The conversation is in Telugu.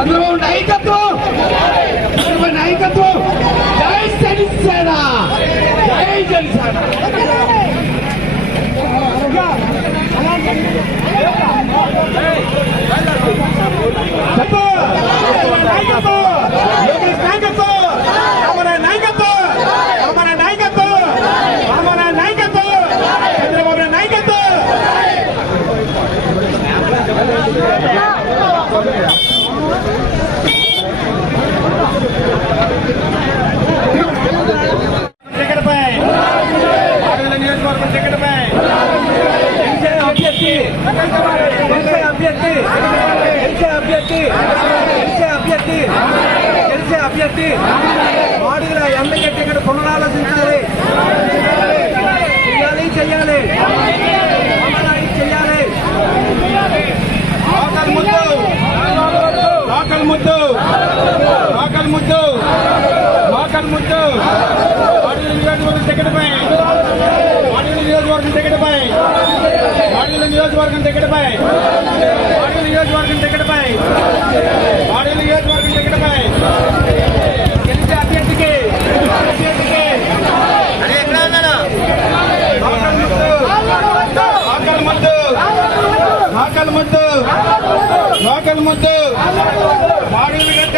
చంద్రబాబు గెలిచే అభ్యర్థి గెలిచే అభ్యర్థి గెలిచే అభ్యర్థి గెలిచే అభ్యర్థి వాడుగుల ఎమ్మెల్యే టికెట్ పునరాలోచించాలి చేయాలి చేయాలి చేయాలి ఆకలి ముద్దు. ఆకలి ముద్దు. ఆకలి ముద్దు ఆకలి ముద్దు. టికెట్పై వాడేలు నియోజకవర్గం టికెట్పై వాడేలు నియోజకవర్గం టికెట్పై గెలిచే అభ్యర్థికి. అరే ఎక్కడ ఉన్నాను ఆకలి ముద్దు. ఆకలి ముద్దు. ఆకలి ముద్దు. వాడేలు గట్ట